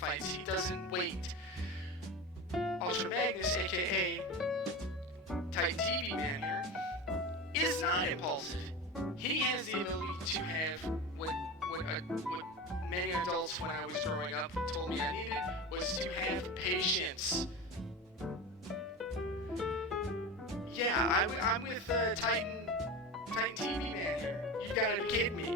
fights. He doesn't wait. Ultra Magnus, aka titancameraman here, is not impulsive. He has the ability to have what many adults when I was growing up told me I needed, was to have patience. Yeah, I'm with Titan TV man here. You gotta be kidding me.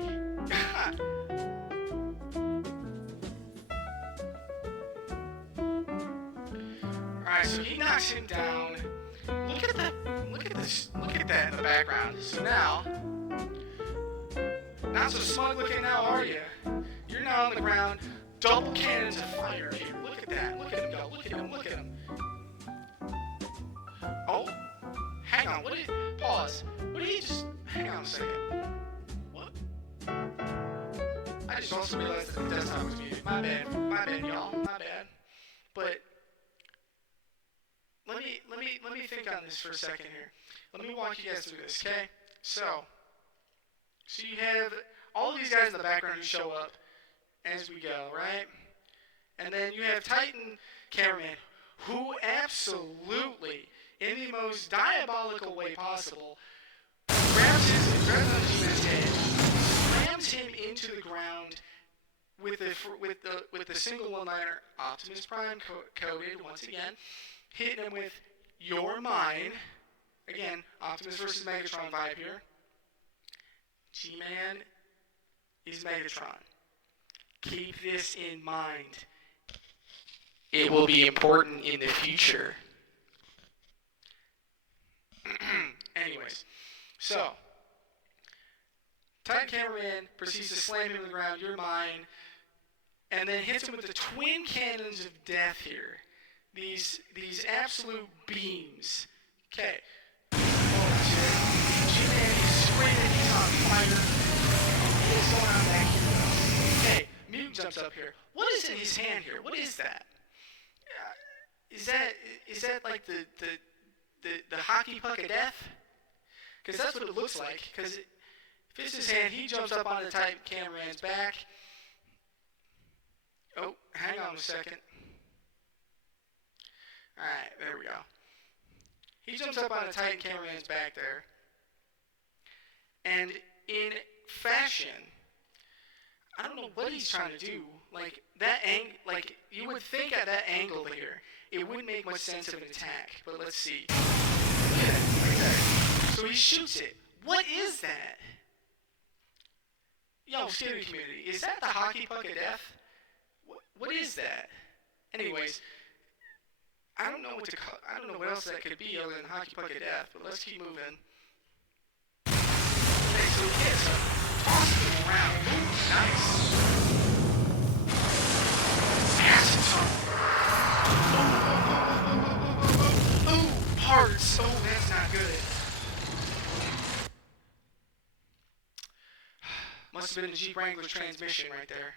Alright, so he knocks him down. Look at that in the background. So now, not so smug looking now, are you? You're now on the ground, double cannons of fire here. Look at that. Look at him go. Look at him. Oh, hang on. Pause. Hang on a second. What? I just also realized that the desktop was muted. My bad, y'all. My bad. But let me think on this for a second here. Let me walk you guys through this, okay? So you have all these guys in the background who show up as we go, right? And then you have Titan Cameraman, who absolutely, in the most diabolical way possible, grabs his head, slams him into the ground with the single one-liner, Optimus Prime coded once again, hitting him with "You're mine." Again, Optimus versus Megatron vibe here. G-Man is Megatron. Keep this in mind. It will be important in the future. Anyways, so Titan Cameraman proceeds to slam him to the ground, "You're mine," and then hits him with the twin cannons of death here. These absolute beams. Okay. G-Man is screaming, he's on fire. What is going on back here? Okay, Mutant jumps up here. What is in his hand here? What is that? Is that like the hockey puck of death? Because that's what it looks like. Because if it's his hand, he jumps up onto the Titan Cameraman's back. Oh, hang on a second. Alright, there we go. He jumps up on the Titan Cameraman's back there. And in fashion, I don't know what he's trying to do. Like, you would think at that angle here, it wouldn't make much sense of an attack. But let's see. Look at that, right there. So he shoots it. What is that? Yo, Skibidi community, is that the hockey puck of death? What is that? Anyways, I don't know what else that could be other than hockey puck of death, but let's keep moving. Okay, so he hits him, tosses him around. Ooh, nice. Acid Ooh, parts. Oh, that's not good. Must have been a Jeep Wrangler transmission right there.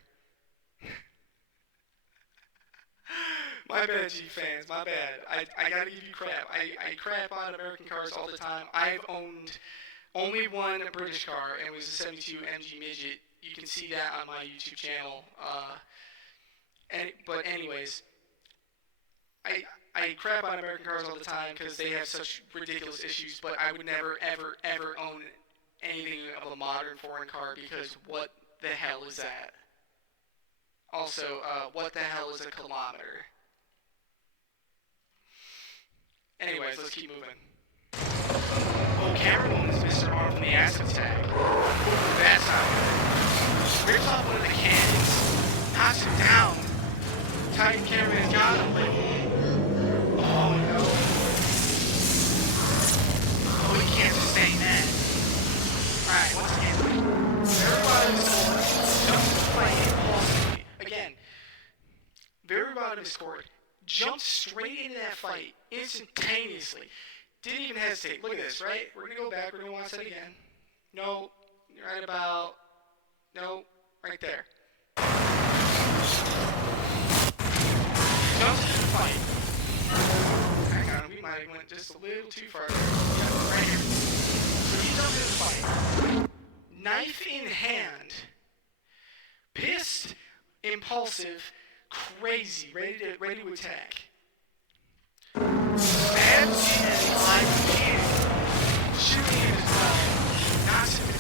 My bad, Jeep fans, my bad. I gotta give you crap. I crap on American cars all the time. I've owned only one British car, and it was a 72 MG Midget. You can see that on my YouTube channel. But anyways, I crap on American cars all the time because they have such ridiculous issues, but I would never, ever, ever own anything of a modern foreign car because what the hell is that? Also, what the hell is a kilometer? Anyways, let's keep moving. Oh, cameraman is Mr. Arm from the acid tag. That's not good. Rips off one of the cannons, knocks him down. Titan cameraman's got him. Oh no. Oh, he can't sustain that. Alright, once again. Everybody jumps to play impulsively. Again, very bottom of his court. Jumped straight into that fight instantaneously. Didn't even hesitate. Look at this, right? We're going to go back. We're going to watch that again. No, right about. No, right there. Jumps into the fight. Hang on, we might have went just a little too far there. Yeah, right here. So he jumps into the fight. Knife in hand. Pissed, impulsive, crazy, ready to attack. Bad G-Man live again. Shooting him as well. Knocks him in.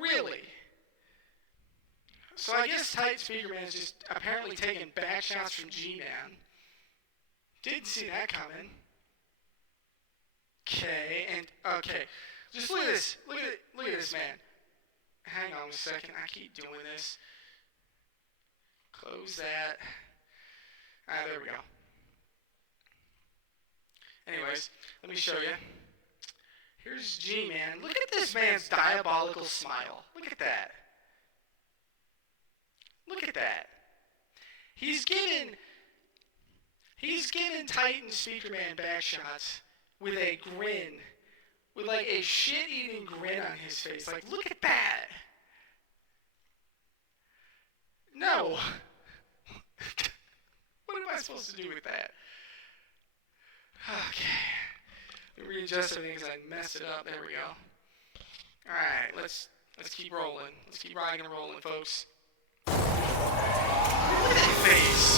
Really? So I guess titanspeakerman is just apparently taking back shots from G-Man. Didn't see that coming. Okay. Just look at this. Look at this, man. Hang on a second. I keep doing this. Close that. Alright, there we go. Anyways, let me show you. Here's G-Man. Look at this man's diabolical smile. Look at that. Look at that. He's giving titanspeakerman back shots with a grin. With like a shit-eating grin on his face. Like, look at that. No. What am I supposed to do with that? Okay. Let me readjust everything because I messed it up. There we go. Alright, let's keep rolling. Let's keep rocking and rolling, folks. Look at that face.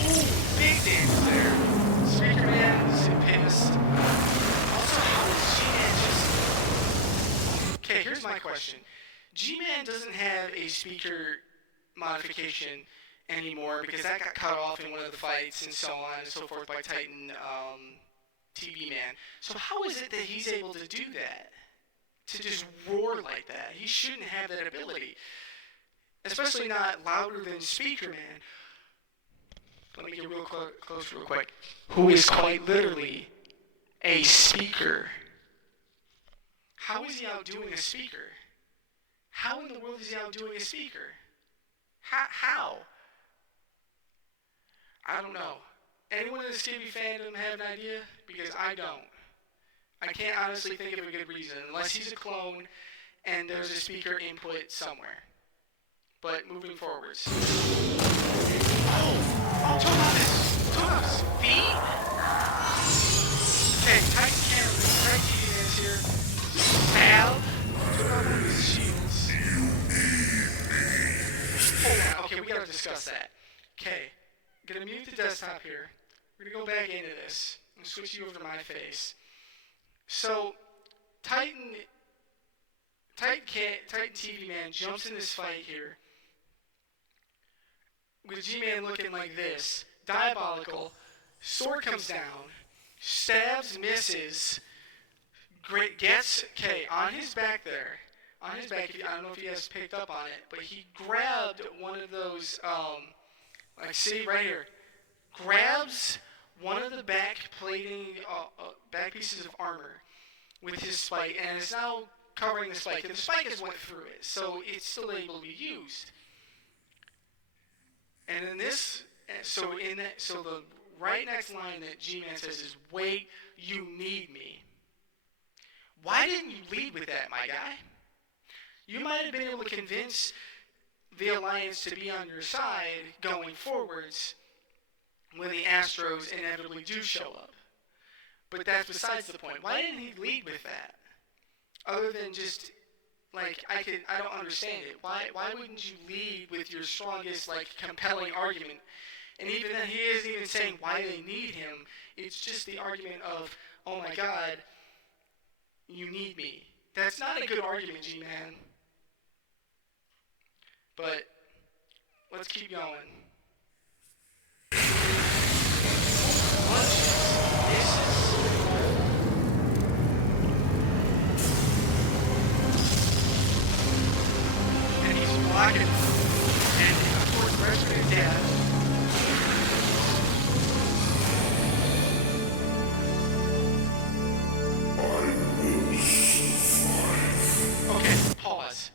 Ooh, big damage there. Speakerman is pissed. Also, how is G-Man just... Okay, here's my question. G-Man doesn't have a speaker modification anymore because that got cut off in one of the fights and so on and so forth by Titan TV-man. So how is it that he's able to do that? To just roar like that? He shouldn't have that ability. Especially not louder than Speakerman. Let me get real close real quick. Who is quite literally a speaker. How is he outdoing a speaker? How in the world is he outdoing a speaker? How? I don't know. Anyone in the Skibidi fandom have an idea? Because I don't. I can't honestly think of a good reason, unless he's a clone and there's a speaker input somewhere. But moving forwards. Oh, Thomas! Feet? Okay, titancameraman is here. Stab. Took out one of his shields. Oh, okay, we gotta discuss that. Okay, gonna mute the desktop here. We're gonna go back into this. I'm gonna switch you over to my face. So, Titan TV-man jumps in this fight here with G-Man looking like this, diabolical. Sword comes down, stabs, misses, gets on his back there. On his back, I don't know if you guys picked up on it, but he grabbed one of those, like see right here, grabs one of the back pieces of armor with his spike, and it's now covering the spike. And the spike has went through it, so it's still able to be used. And in this, so the right next line that G-Man says is, "Wait, you need me." Why didn't you lead with that, my guy? You might have been able to convince the Alliance to be on your side going forwards when the Astros inevitably do show up. But that's besides the point. Why didn't he lead with that? Other than just, like, I don't understand it. Why wouldn't you lead with your strongest, like, compelling argument? And even then, he isn't even saying why they need him. It's just the argument of, oh my God, you need me. That's not a good argument, G-Man. But let's keep going. And he's blocking. And of course, Resident Dad. Okay, pause.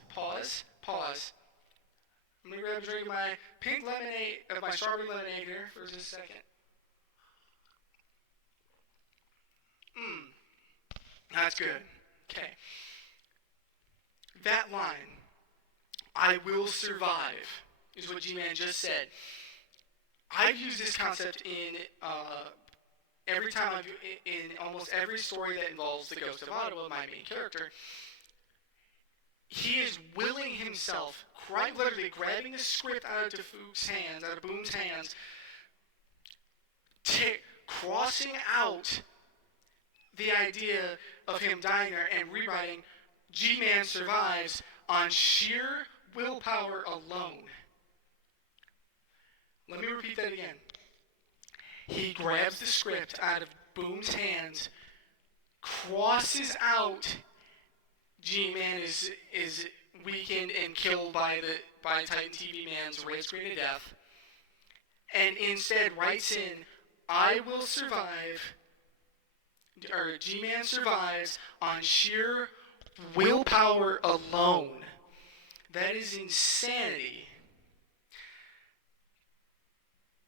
I'm gonna grab a drink of my pink lemonade, my strawberry lemonade here for just a second. That's good. Okay. That line, "I will survive," is what G-Man just said. I've used this concept in every time in almost every story that involves the ghost of Ottawa, my main character, he is willing himself, quite literally grabbing the script out of Boom's hands, crossing out the idea of him dying there and rewriting G-Man survives on sheer willpower alone. Let me repeat that again. He grabs the script out of Boom's hands, crosses out G-Man is weakened and killed by Titan TV Man's red screen of death, and instead writes in, I will survive, or G-Man survives on sheer willpower alone. That is insanity.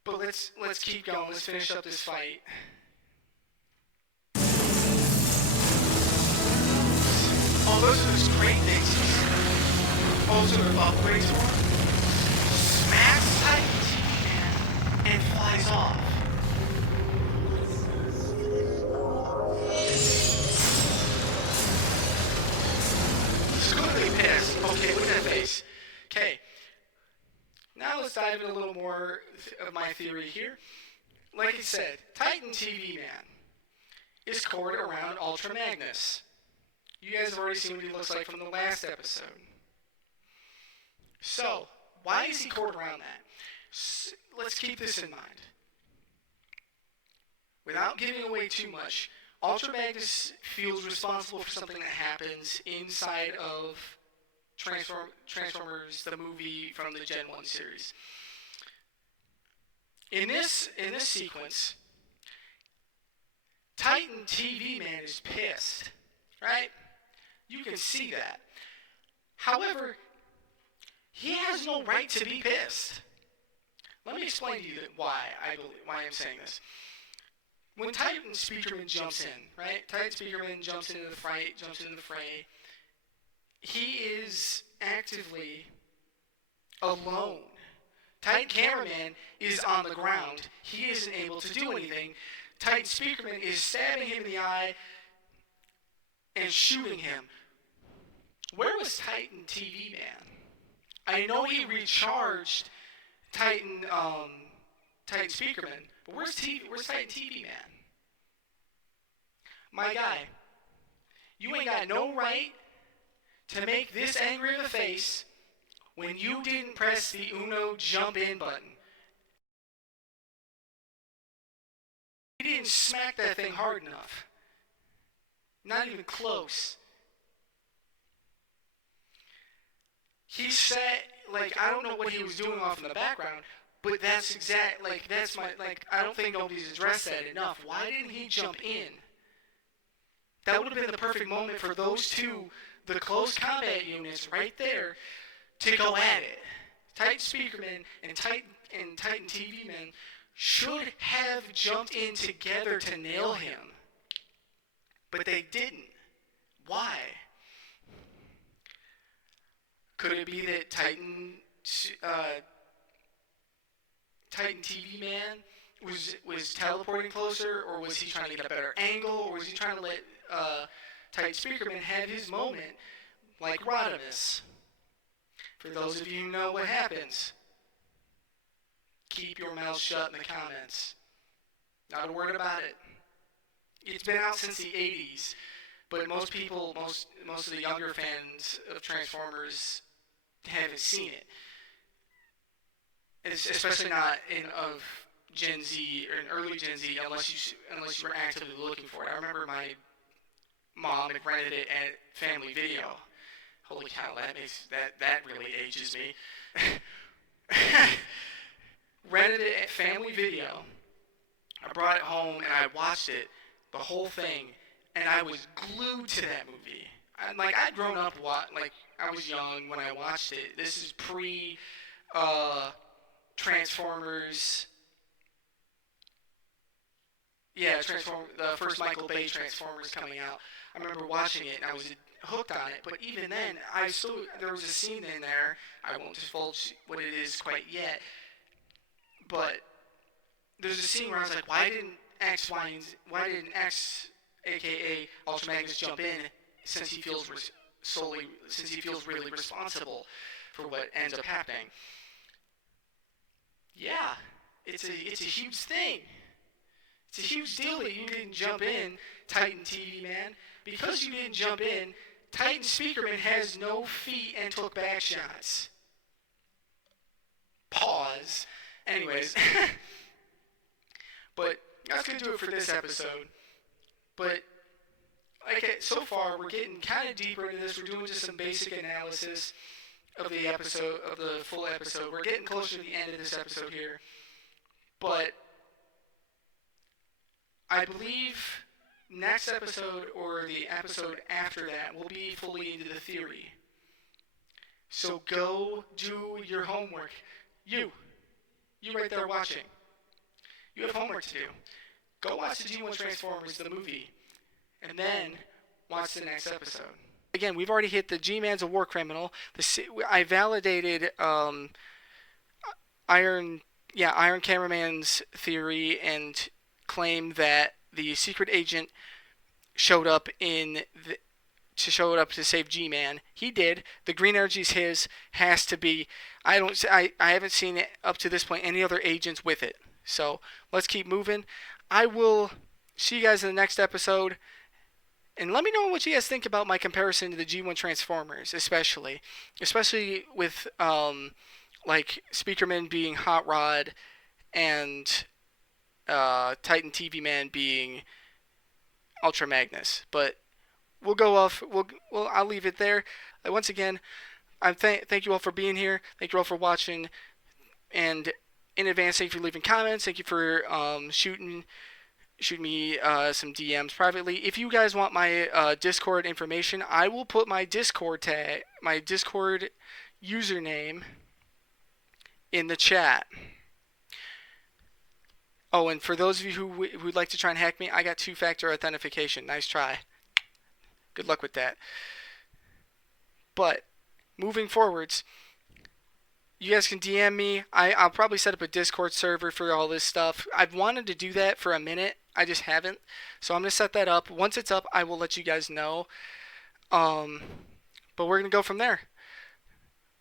But let's keep going. Let's finish up this fight. Oh, those are those great things. Also, the upgrades for him. Smacks Titan TV Man and flies off. He's clearly pissed. Okay, look at that face. Okay. Now let's dive in a little more of my theory here. Like I said, Titan TV Man is cored around Ultra Magnus. You guys have already seen what he looks like from the last episode. So, why is he cored around that? Let's keep this in mind. Without giving away too much, Ultra Magnus feels responsible for something that happens inside of Transformers, the movie from the Gen 1 series. In this sequence, Titan TV Man is pissed, right? You can see that. However, he has no right to be pissed. Let me explain to you why I'm saying this. When Titanspeakerman jumps in, right? Titanspeakerman jumps into the fray. He is actively alone. Titancameraman is on the ground. He isn't able to do anything. Titanspeakerman is stabbing him in the eye and shooting him. Where was Titan TV Man? I know he recharged Titanspeakerman, but where's Titan TV Man? My guy, you ain't got no right to make this angry of a face when you didn't press the Uno jump in button. You didn't smack that thing hard enough. Not even close. He said, I don't know what he was doing off in the background, but I don't think nobody's addressed that enough. Why didn't he jump in? That would have been the perfect moment for those two, the close combat units right there, to go at it. Titanspeakerman and Titan TV Man should have jumped in together to nail him. But they didn't. Why? Could it be that Titan TV Man was teleporting closer, or was he trying to get a better angle, or was he trying to let Titanspeakerman have his moment like Rodimus? For those of you who know what happens, keep your mouth shut in the comments. Not a word about it. It's been out since the 80s, but most of the younger fans of Transformers haven't seen it. It's especially not of Gen Z or in early Gen Z, unless you were actively looking for it. I remember my mom had rented it at Family Video. Holy cow, that really ages me. Rented it at Family Video. I brought it home and I watched it, the whole thing, and I was glued to that movie. I'd grown up, I was young when I watched it. This is Transformers. Yeah, the first Michael Bay Transformers coming out. I remember watching it and I was hooked on it, but even then, there was a scene in there, I won't divulge what it is quite yet, but there's a scene where I was like, why didn't X, Y, and Z, why didn't X, aka Ultra Magnus, jump in since he feels really responsible for what ends up happening? Yeah, it's a huge thing. It's a huge deal that you didn't jump in, TitanTVman. Because you didn't jump in, titanspeakerman has no feet and took back shots. Pause. Anyways. But that's going to do it for this episode. But so far, we're getting kind of deeper into this. We're doing just some basic analysis of the episode, of the full episode. We're getting closer to the end of this episode here. But I believe next episode or the episode after that will be fully into the theory. So go do your homework. You right there watching. You have homework to do. Go watch the G1 Transformers, the movie, and then watch the next episode. Again, we've already hit the G-Man's a war criminal. I validated Iron Cameraman's theory and claim that the secret agent showed up to save G-Man. He did. The green energy's his. Has to be. I haven't seen it up to this point any other agents with it. So let's keep moving. I will see you guys in the next episode. And let me know what you guys think about my comparison to the G1 Transformers, especially with like Speakerman being Hot Rod and titanspeakerman being Ultra Magnus. But we'll go off. I'll leave it there. Once again, thank you all for being here. Thank you all for watching. And in advance, thank you for leaving comments. Thank you for shooting me some DMs privately. If you guys want my Discord information, I will put my Discord username in the chat. Oh, and for those of you who would like to try and hack me, I got 2-factor authentication. Nice try. Good luck with that. But moving forwards, you guys can DM me. I'll probably set up a Discord server for all this stuff. I've wanted to do that for a minute. I just haven't. So I'm going to set that up. Once it's up, I will let you guys know. But we're going to go from there.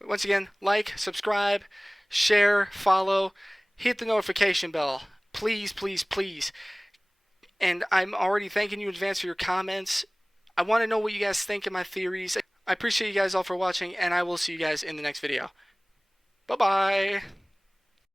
Once again, like, subscribe, share, follow, hit the notification bell. Please, please, please. And I'm already thanking you in advance for your comments. I want to know what you guys think of my theories. I appreciate you guys all for watching, and I will see you guys in the next video. Bye-bye.